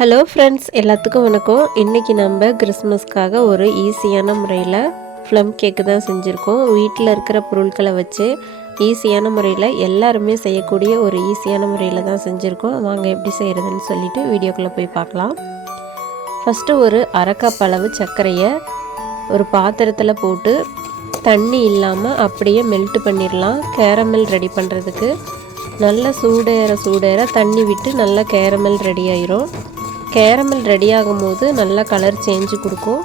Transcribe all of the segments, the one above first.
Hello friends எல்லாத்துக்கும் வணக்கம். இன்றைக்கி நம்ம கிறிஸ்மஸ்க்காக ஒரு ஈஸியான முறையில் ஃப்ளம் கேக்கு தான் செஞ்சுருக்கோம். வீட்டில் இருக்கிற பொருட்களை வச்சு ஈஸியான முறையில் எல்லாருமே செய்யக்கூடிய ஒரு ஈஸியான முறையில் தான் செஞ்சுருக்கோம். வாங்க எப்படி செய்கிறதுன்னு சொல்லிவிட்டு வீடியோக்குள்ளே போய் பார்க்கலாம். ஃபஸ்ட்டு ஒரு அரைக்கப் அளவு சர்க்கரையை ஒரு பாத்திரத்தில் போட்டு தண்ணி இல்லாமல் அப்படியே மெல்ட் பண்ணிடலாம் கேரமில் ரெடி பண்ணுறதுக்கு நல்லா சூடேற சூடேற தண்ணி விட்டு நல்லா கேரமல் ரெடி ஆயிரும். கேரமல் ரெடி ஆகும்போது நல்லா கலர் சேஞ்சு கொடுக்கும்.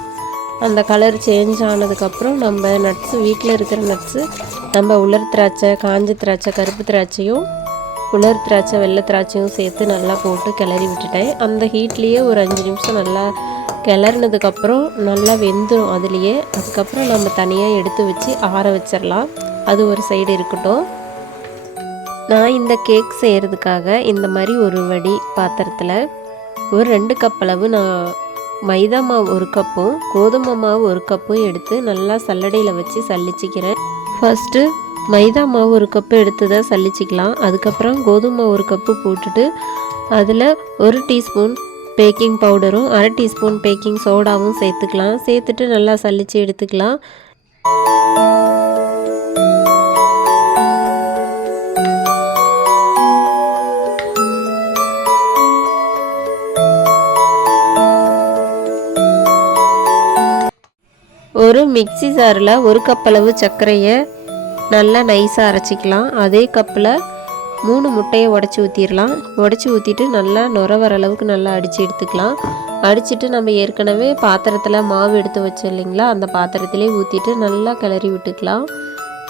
அந்த கலர் சேஞ்ச் ஆனதுக்கப்புறம் நம்ம நட்ஸு வீட்டில் இருக்கிற நட்ஸு நம்ம உலர் திராட்சை காஞ்ச திராட்சை கருப்பு திராட்சையும் உலர் திராட்சை வெள்ளை திராட்சையும் சேர்த்து நல்லா போட்டு கிளறி விட்டுட்டேன். அந்த ஹீட்லேயே ஒரு அஞ்சு நிமிஷம் நல்லா கிளறினதுக்கப்புறம் நல்லா வெந்துடும் அதுலேயே. அதுக்கப்புறம் நம்ம தனியாக எடுத்து வச்சு ஆற வச்சிடலாம் அது ஒரு சைடு இருக்கட்டும். நான் இந்த கேக் செய்கிறதுக்காக இந்த மாதிரி ஒரு வடி பாத்திரத்தில் ஒரு ரெண்டு கப் அளவு நான் மைதா மாவு ஒரு கப்பும் கோதுமை மாவு ஒரு கப்பும் எடுத்து நல்லா சல்லடையில் வச்சு சல்லிச்சிக்கிறேன் ஃபஸ்ட்டு மைதா மாவு ஒரு கப்பு எடுத்து தான் சல்லிச்சிக்கலாம் அதுக்கப்புறம் கோதுமை ஒரு கப்பு போட்டுட்டு அதில் ஒரு டீஸ்பூன் பேக்கிங் பவுடரும் அரை டீஸ்பூன் பேக்கிங் சோடாவும் சேர்த்துக்கலாம். சேர்த்துட்டு நல்லா சல்லிச்சு எடுத்துக்கலாம். ஒரு மிக்சி ஜாரில் ஒரு கப் அளவு சர்க்கரையை நல்லா நைஸாக அரைச்சிக்கலாம். அதே கப்பில் மூணு முட்டையை உடச்சி ஊற்றிடலாம் உடச்சி ஊற்றிட்டு நல்லா நுர வர அளவுக்கு நல்லா அடித்து எடுத்துக்கலாம். அடிச்சுட்டு நம்ம ஏற்கனவே பாத்திரத்தில் மாவு எடுத்து வச்சோம் இல்லைங்களா? அந்த பாத்திரத்திலே ஊற்றிட்டு நல்லா கிளறி விட்டுக்கலாம்.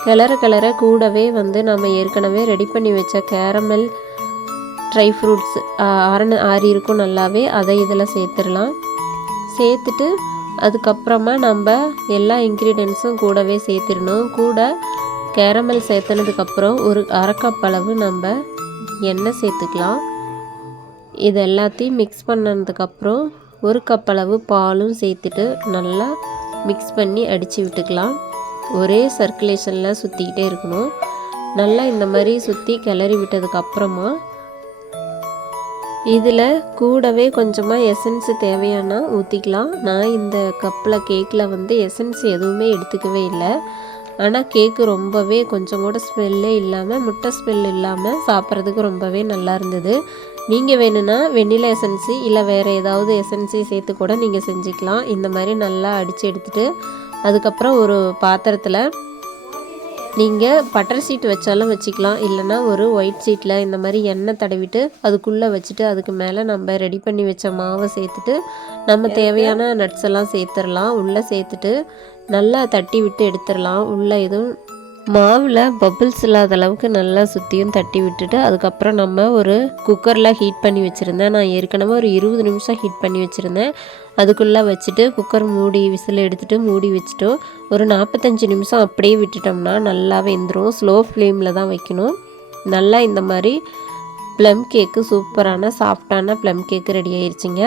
கிளற கிளற கூடவே வந்து நம்ம ஏற்கனவே ரெடி பண்ணி வச்ச கேரமல் ட்ரை ஃப்ரூட்ஸ் ஆறு ஆறி இருக்கும் நல்லாவே அதை இதில் சேர்த்துடலாம். சேர்த்துட்டு அதுக்கப்புறமா நம்ம எல்லா இன்க்ரீடியன்ஸும் கூடவே சேர்த்துடணும். கூட கேரமல் சேர்த்துனதுக்கப்புறம் ஒரு அரைக்கப் அளவு நம்ம எண்ணெய் சேர்த்துக்கலாம். இது எல்லாத்தையும் மிக்ஸ் பண்ணதுக்கப்புறம் ஒரு கப் அளவு பாலும் சேர்த்துட்டு நல்லா மிக்ஸ் பண்ணி அடித்து விட்டுக்கலாம். ஒரே சர்க்குலேஷனில் சுற்றிக்கிட்டே இருக்கணும். நல்லா இந்த மாதிரி சுற்றி கிளறி விட்டதுக்கப்புறமா இதில் கூடவே கொஞ்சமாக எசன்ஸு தேவையானா ஊற்றிக்கலாம். நான் இந்த கப்பில் கேக்கில் வந்து எசன்ஸ் எதுவுமே எடுத்துக்கவே இல்லை. ஆனால் கேக்கு ரொம்பவே கொஞ்சம் கூட ஸ்மெல்லே இல்லாமல் முட்டை ஸ்மெல் இல்லாமல் சாப்பிட்றதுக்கு ரொம்பவே நல்லா இருந்தது. நீங்கள் வேணும்னா வெண்ணிலா எசன்ஸு இல்லை வேறு ஏதாவது எசன்ஸு சேர்த்து கூட நீங்கள் செஞ்சுக்கலாம். இந்த மாதிரி நல்லா அடித்து எடுத்துகிட்டு அதுக்கப்புறம் ஒரு பாத்திரத்தில் நீங்கள் பட்டர் சீட் வச்சாலும் வச்சுக்கலாம். இல்லைனா ஒரு ஒயிட் சீட்டில் இந்த மாதிரி எண்ணெய் தடவிட்டு அதுக்குள்ளே வச்சுட்டு அதுக்கு மேலே நம்ம ரெடி பண்ணி வச்ச மாவை சேர்த்துட்டு நம்ம தேவையான நட்ஸ் எல்லாம் சேர்த்துடலாம். உள்ளே சேர்த்துட்டு நல்லா தட்டி விட்டு எடுத்துடலாம். உள்ளே எதுவும் மாவில் பபிள்ஸ் இல்லாத அளவுக்கு நல்லா சுற்றியும் தட்டி விட்டுட்டு அதுக்கப்புறம் நம்ம ஒரு குக்கரில் ஹீட் பண்ணி வச்சுருந்தேன். நான் ஏற்கனவே ஒரு இருபது நிமிஷம் ஹீட் பண்ணி வச்சுருந்தேன். அதுக்குள்ளே வச்சுட்டு குக்கர் மூடி விசில் எடுத்துகிட்டு மூடி வச்சுட்டோம். ஒரு நாற்பத்தஞ்சு நிமிஷம் அப்படியே விட்டுட்டோம்னா நல்லா வெந்துடும் ஸ்லோ ஃப்ளேமில் தான் வைக்கணும். நல்லா இந்த மாதிரி ப்ளம் கேக்கு சூப்பரான சாஃப்டான ப்ளம் கேக்கு ரெடி ஆயிடுச்சிங்க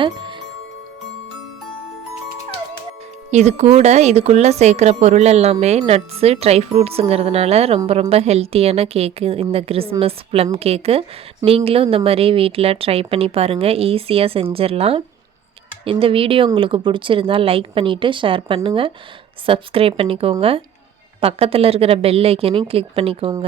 இது கூட இதுக்குள்ளே சேர்க்குற பொருள் எல்லாமே நட்ஸு ட்ரை ஃப்ரூட்ஸுங்கிறதுனால ரொம்ப ரொம்ப ஹெல்த்தியான கேக்கு இந்த கிறிஸ்மஸ் ப்ளம் கேக்கு நீங்களும் இந்த மாதிரி வீட்டில் ட்ரை பண்ணி பாருங்கள் ஈஸியாக செஞ்சிடலாம். இந்த வீடியோ உங்களுக்கு பிடிச்சிருந்தால் லைக் பண்ணிவிட்டு ஷேர் பண்ணுங்கள் சப்ஸ்கிரைப் பண்ணிக்கோங்க. பக்கத்தில் இருக்கிற பெல் ஐக்கனையும் கிளிக் பண்ணிக்கோங்க.